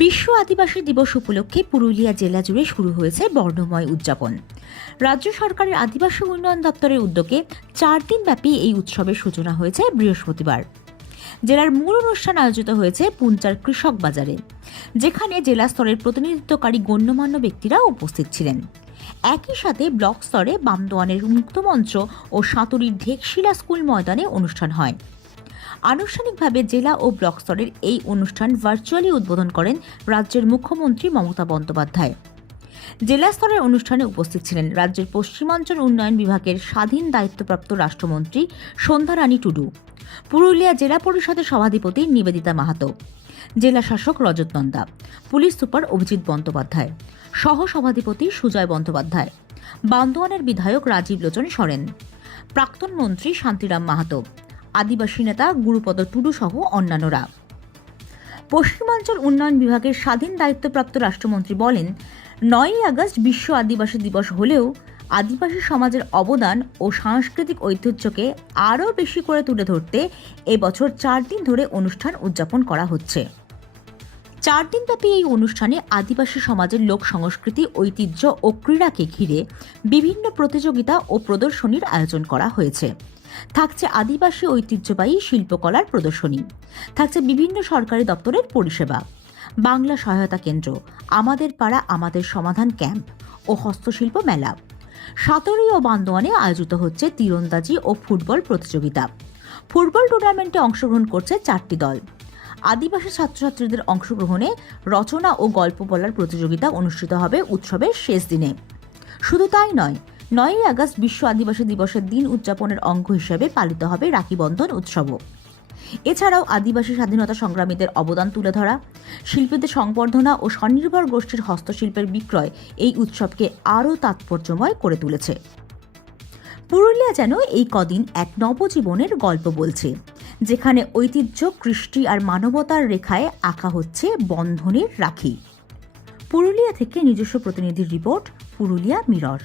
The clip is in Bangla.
বিশ্ব আদিবাসী দিবস উপলক্ষে পুরুলিয়া জেলা জুড়ে শুরু হয়েছে বর্ণময় উদযাপন। রাজ্য সরকারের আদিবাসী উন্নয়ন দপ্তরের উদ্যোগে 4 দিন ব্যাপী এই উৎসবের সূচনা হয়েছে বৃহস্পতিবার। জেলার মূল অনুষ্ঠান আয়োজিত হয়েছে পুঞ্চার কৃষক বাজারে, যেখানে জেলা স্তরের প্রতিনিধিত্বকারী গণ্যমান্য ব্যক্তিরা উপস্থিত ছিলেন। একই সাথে ব্লক স্তরে বামদোয়ানের মুক্তমঞ্চ ও সাঁতুরির ঢেকশিলা স্কুল ময়দানে অনুষ্ঠান হয়। আনুষ্ঠানিকভাবে জেলা ও ব্লক স্তরের এই অনুষ্ঠান ভার্চুয়ালি উদ্বোধন করেন রাজ্যের মুখ্যমন্ত্রী মমতা বন্দ্যোপাধ্যায়। জেলা স্তরের অনুষ্ঠানে উপস্থিত ছিলেন রাজ্যের পশ্চিমাঞ্চল উন্নয়ন বিভাগের স্বাধীন দায়িত্বপ্রাপ্ত রাষ্ট্রমন্ত্রী সন্ধ্যা রানী টুডু, পুরুলিয়া জেলা পরিষদের সভাধিপতি নিবেদিতা মাহাতো, জেলা শাসক রজত নন্দা, পুলিশ সুপার অভিজিৎ বন্দ্যোপাধ্যায়, সহ সভাধিপতি সুজয় বন্দ্যোপাধ্যায়, বান্দোয়ানের বিধায়ক রাজীব লোচন সরেন, প্রাক্তন মন্ত্রী শান্তিরাম মাহাতো, আদিবাসী নেতা গুরুপদ টুডু সহ অন্যান্যরা। পশ্চিমাঞ্চল উন্নয়ন বিভাগের স্বাধীন দায়িত্বপ্রাপ্ত রাষ্ট্রমন্ত্রী বলেন, 9ই আগস্ট বিশ্ব আদিবাসী দিবস হলেও আদিবাসী সমাজের অবদান ও সাংস্কৃতিক ঐতিহ্যকে আরও বেশি করে তুলে ধরতে এবছর 4 দিন ধরে অনুষ্ঠান উদযাপন করা হচ্ছে। 4 দিনব্যাপী এই অনুষ্ঠানে আদিবাসী সমাজের লোক সংস্কৃতি, ঐতিহ্য ও ক্রীড়াকে ঘিরে বিভিন্ন প্রতিযোগিতা ও প্রদর্শনীর আয়োজন করা হয়েছে। থাকছে আদিবাসী ঐতিহ্যবাহী শিল্পকলার প্রদর্শনী, থাকছে বিভিন্ন সরকারি দপ্তরের পরিষেবা, বাংলা সহায়তা কেন্দ্র, আমাদের পাড়া আমাদের সমাধান ক্যাম্প ও হস্তশিল্প মেলা। সাঁতুরি ও বান্দোয়ানে আয়োজিত হচ্ছে তীরন্দাজি ও ফুটবল প্রতিযোগিতা। ফুটবল টুর্নামেন্টে অংশগ্রহণ করছে 4টি দল। আদিবাসী ছাত্রছাত্রীদের অংশগ্রহণে রচনা ও গল্প বলার প্রতিযোগিতা অনুষ্ঠিত হবে উৎসবের শেষ দিনে। শুধু তাই নয়, 9ই আগস্ট বিশ্ব আদিবাসী দিবসের দিন উদযাপনের অঙ্গ হিসেবে পালিত হবে রাখি বন্ধন উৎসবও। এছাড়াও আদিবাসী স্বাধীনতা সংগ্রামীদের অবদান তুলে ধরা, শিল্পীদের সংবর্ধনা ও স্বনির্ভর গোষ্ঠীর হস্তশিল্পের বিক্রয় এই উৎসবকে আরও তাৎপর্যময় করে তুলেছে। পুরুলিয়া যেন এই কদিন এক নবজীবনের গল্প বলছে, যেখানে ঐতিহ্য, কৃষ্টি আর মানবতার রেখায় আঁকা হচ্ছে বন্ধনের রাখি। পুরুলিয়া থেকে নিজস্ব প্রতিনিধির রিপোর্ট, পুরুলিয়া মিরর।